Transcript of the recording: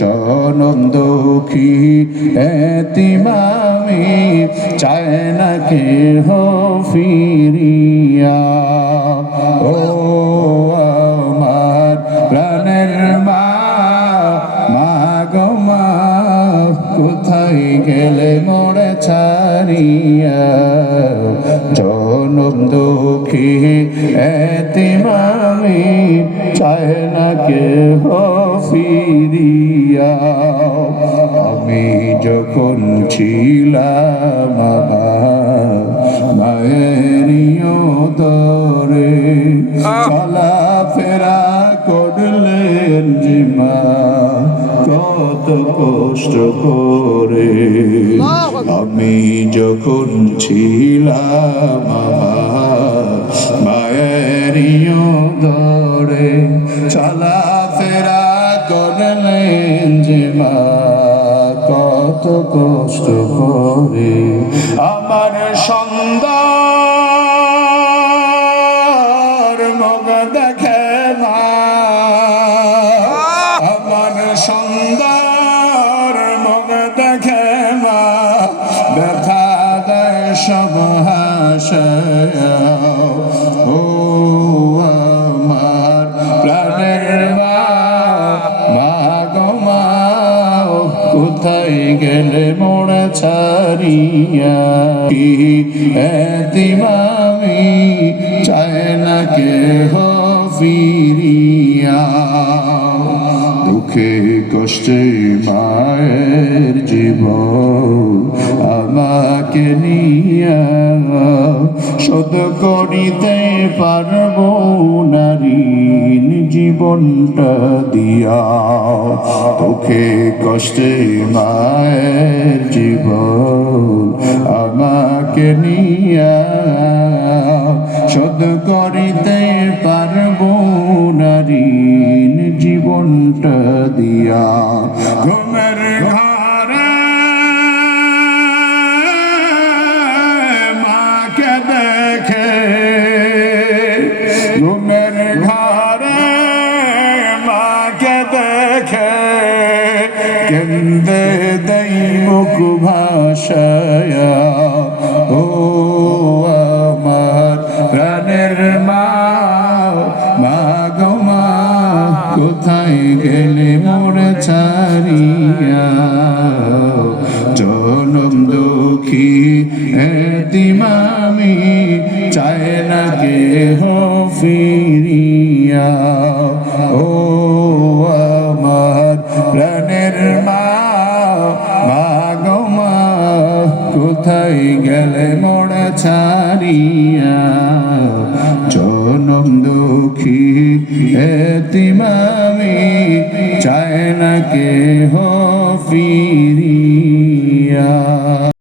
জনম দুঃখী এতিমামি চায় না কেহ ফিরিয়া। ও আমার প্রাণের মা, মা গো মা, কোথায় গেলে মোরে ছাড়িয়া। জনম দুঃখী এতিমামি চায় না কেহ ফিরিয়া। আমি যখন ছিলাম মায়েরই উদরে, চলাফেরা করলেন যে মা কত কষ্ট করে। আমি যখন ছিলাম মায়েরই উদরে, চলাফেরা করলেন যে মা কত কষ্ট করে। আমার সুন্দর মুখ দেখে মা, আমার সুন্দর মুখ দেখে মা, ব্যথা দেয় সব হাসায়া। ও আমার প্রাণের মা, মা গো মা, কোথায় গেলে মোড়া ছাড়িয়া। এতিমামি চায় না কেহ ফিরিয়া। দুঃখে কষ্টে মায়ের জীবন আমাকে নিয়া, শোধ করিতে পারব না ঋণ জীবনটা দিয়া। দুঃখে কষ্টে মায়ের জীবন আমাকে নিয়া, শোধ করিতে পারব না ঋণ জীবনটা দিয়া। ঘুমের ঘরে মাকে দেখে, ঘুমের ঘরে মাকে দেখে, কেন্দে দেই মুখ ভাসায়া। ও আমার প্রাণের মা, মা গো মা, কোথায় গেলে মোরে ছাড়িয়া। জনম দুঃখী এতিমামি চায় না কেহ ফিরিয়া। ও আমার প্রাণের মা, মা গো মা, কোথায় গেলে মোড়া ছাড়িয়া। জনম দুঃখী এতিমামি চায় না কেহ ফিরিয়া।